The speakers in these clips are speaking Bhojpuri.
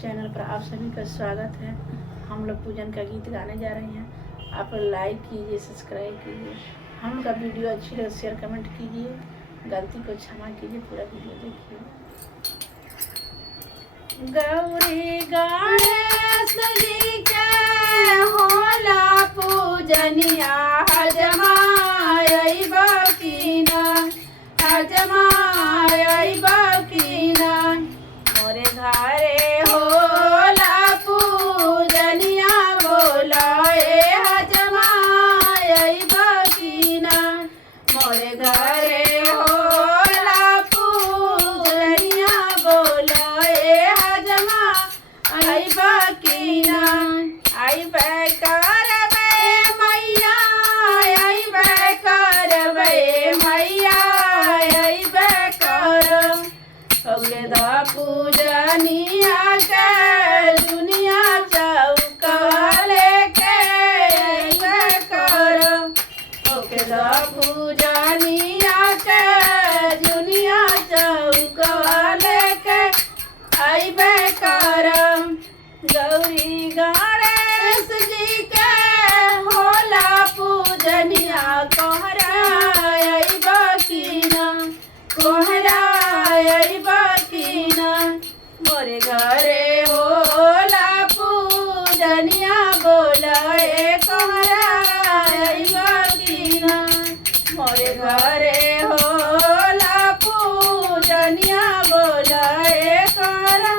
चैनल पर आप सभी का स्वागत है। हम लोग पूजन का गीत गाने जा रहे हैं। आप लाइक कीजिए, सब्सक्राइब कीजिए। हम लोग का वीडियो अच्छी लगे शेयर कमेंट कीजिए, गलती को क्षमा कीजिए। पूरा वीडियो देखिए। गौरी गणेश जी के होला पूजनिया हजमाई बकीना मोरे घरे होला पूजनिया बोलाए हजमाई बकीना मोरे घरे होला पूजनिया बोलाए हजमाई बकीना आई बेकार मैया आई बेकार मैया आई बेकार ओके दा पूजनिया के दुनिया चौकाले के अइबे करो ओके दा पूजनिया के दुनिया चौकाले के अइबे करो गौरी गणेश जी के होला पूजनिया कोहरा अइबे कीना कोहरा मोरे घरे होला पूजनिया बोलाए कोहरा बकीना मोरे घरे होला पूजनिया बोलाए कोहरा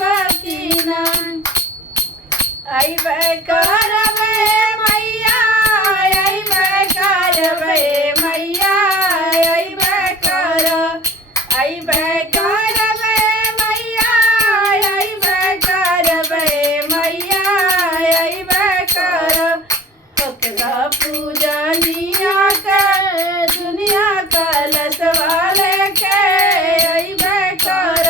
बकीना अइबे करबे मैया अइबे करबे मैया अइबे कर अइबे पूजनिया के दुनिया कलश वाले के अइबे कर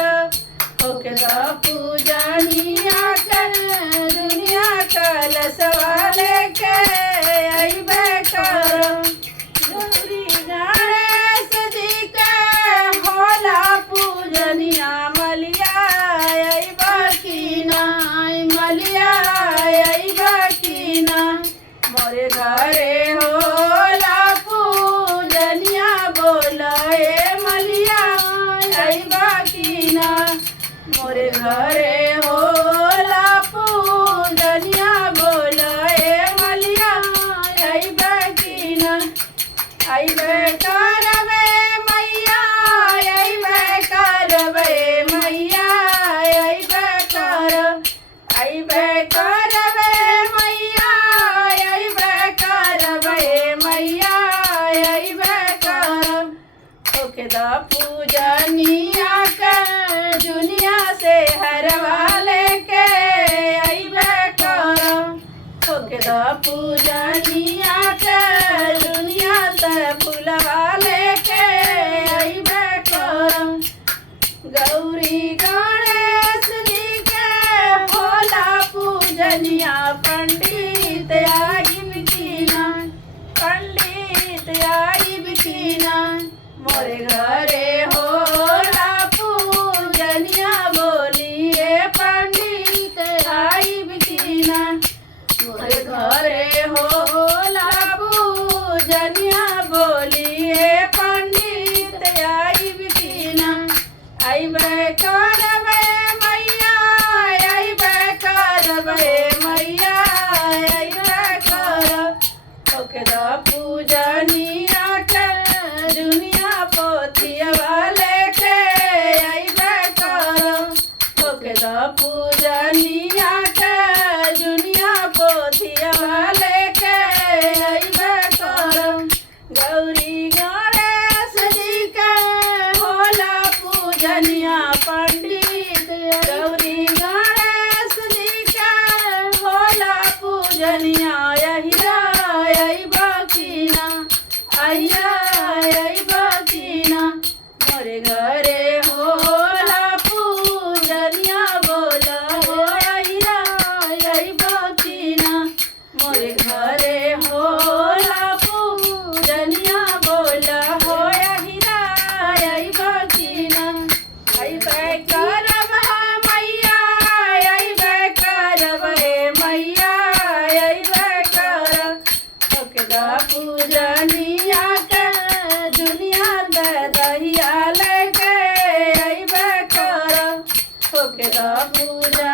ओके दा पूजनिया के दुनिया कलश वाले के अइबे कर गौरी गणेश जी के होला पूजनिया मलिया अइबे कीना मलिया अइबे कीना मोरे घरे होला पूजनिया बोलाए मलिया अइबे कीना मोरे घरे होला पूजनिया बोलाए मलिया अइबे कीना अइबे करबे मैया अइबे करबे मैया अइबे कर अइबे करबे ओके दा पूजनिया के दुनिया से हर वाले के अइबे कर ओके दा पूजनिया के दुनिया से फूल वाले के अइबे कर गौरी गणेश जी के होला पूजनिया पंडित आइब कीना पंडित आइब कीना मोरे घरे होला पूजनिया बोलिए पंडित आइब कीना मोरे घरे होला पूजनिया बोलिए पंडित आइब कीना अइबे करबे मैया अइबे करबे मैया अइबे कर ओके दा पूजनिया के दुनिया पोथिया वाले के अइबे कर ओके दा पूजनिया के दुनिया पोथिया वाले के अइबे कर गौरी गणेश जी के होला पूजनिया पंडित गौरी गणेश जी के होला पूजनिया अहिरा अइबे कीना अहिरा अइबे कीना मोरे घरे होला पूजनिया बोला हो अहिरा अइबे कीना मोरे घरे होला पूजनिया बोला हो अहिरा अइबे कीना अइबे करब मैया कर पूजा